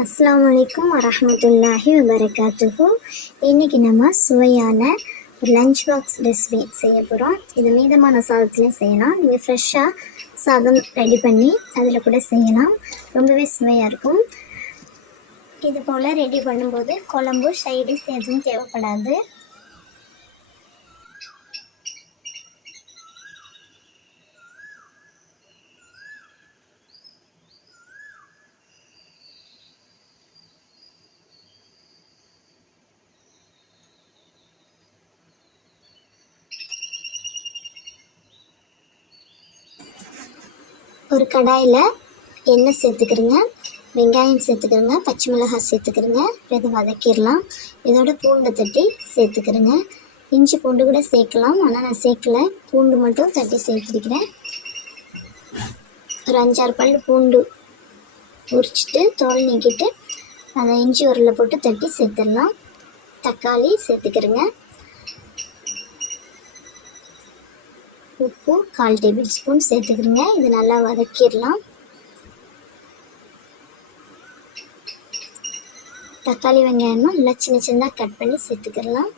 அஸ்ஸலாமு அலைக்கும் வரஹ்மத்துல்லாஹி வபரகாத்துஹு. இன்றைக்கி நம்ம சுவையான ஒரு லஞ்ச் பாக்ஸ் ரெசிபி செய்ய போகிறோம். இது மீதமான சாதத்துலேயும் செய்யலாம். நீங்கள் ஃப்ரெஷ்ஷாக சாதம் ரெடி பண்ணி அதில் கூட செய்யலாம். ரொம்பவே சுவையாக இருக்கும். இது போல் ரெடி பண்ணும்போது குழம்பு சைடிஷ் எதுவும் தேவைப்படாது. ஒரு கடாயில் எண்ணெய் சேர்த்துக்கிறங்க, வெங்காயம் சேர்த்துக்கிறங்க, பச்சை மிளகாய் சேர்த்துக்கிறங்க. இதை வதக்கிடலாம். இதோட பூண்டை தட்டி சேர்த்துக்கிறங்க. இஞ்சி பூண்டு கூட சேர்க்கலாம், ஆனால் நான் சேர்க்கலை. பூண்டு மட்டும் தட்டி சேர்த்துக்கிறேன். ஒரு 5-6 பல் பூண்டு உரிச்சிட்டு தோல் நீக்கிட்டு அதை இஞ்சி உரலில் போட்டு தட்டி சேர்த்துடலாம். தக்காளி சேர்த்துக்கிறங்க. உப்பு 1/4 டேபிள் ஸ்பூன் சேர்த்துக்கிறங்க. இது நல்லா வதக்கிடலாம். தக்காளி வெங்காயமும் நல்லா சின்ன சின்னதாக கட் பண்ணி சேர்த்துக்கிடலாம்.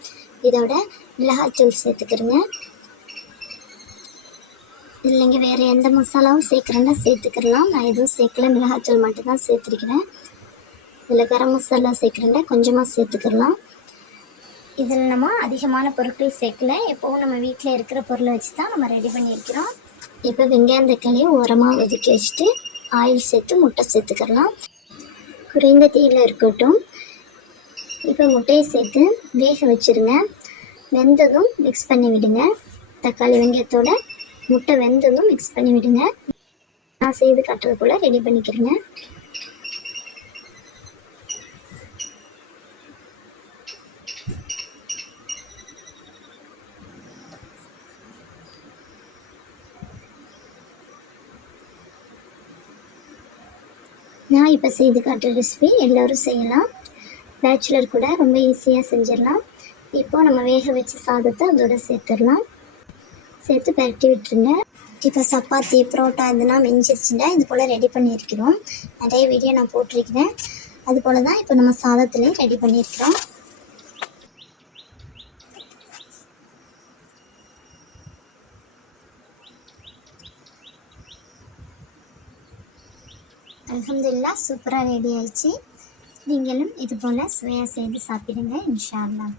இதோட மிளகாய்த்தூள் சேர்த்துக்கிறங்க. இல்லைங்க வேறு எந்த மசாலாவும் சேர்க்குறேன்னா சேர்த்துக்கிடலாம். நான் எதுவும் சேர்க்கல, மிளகாய்த்தூள் மட்டும்தான் சேர்த்துருக்கிறேன். இதில் கரம் மசாலா சேர்க்குறேன்னா கொஞ்சமாக சேர்த்துக்கிடலாம். இதில் நம்ம அதிகமான பொருட்கள் சேர்க்கல, எப்போவும் நம்ம வீட்டில் இருக்கிற பொருளை வச்சு தான் நம்ம ரெடி பண்ணியிருக்கிறோம். இப்போ வெங்காயம் தக்காளியை ஓரமாக ஒதுக்கி வச்சுட்டு ஆயில் சேர்த்து முட்டை சேர்த்துக்கிடலாம். குறைந்த தீயில் இருக்கட்டும். இப்போ முட்டையை சேர்த்து வேக வச்சுருங்க. வெந்ததும் மிக்ஸ் பண்ணி விடுங்க. தக்காளி வெங்காயத்தோட முட்டை வெந்ததும் மிக்ஸ் பண்ணி விடுங்க. நான் செய்து காட்டுறது போல் ரெடி பண்ணிக்கிறேங்க. நான் இப்போ செய்து காட்டுற ரெசிபி எல்லோரும் செய்யலாம். பேச்சுலர் கூட ரொம்ப ஈஸியாக செஞ்சிடலாம். இப்போது நம்ம வேக வச்ச சாதத்தை அதோட சேர்த்துடலாம். சேர்த்து பரட்டி விட்டுருங்க. இப்போ சப்பாத்தி புரோட்டா இதெல்லாம் மிஞ்சிருச்சுட்டா இது போல் ரெடி பண்ணியிருக்கிறோம். நிறைய வீடியோ நான் போட்டிருக்கிறேன். அது போல் தான் இப்போ நம்ம சாதத்துலேயும் ரெடி பண்ணியிருக்கிறோம். அல்ஹம்துலில்லாஹ் சூப்பராக ரெடி ஆயிடுச்சு. நீங்களும் இது போல் சுவையாக செய்து சாப்பிடுங்க இன்ஷா அல்லாஹ்.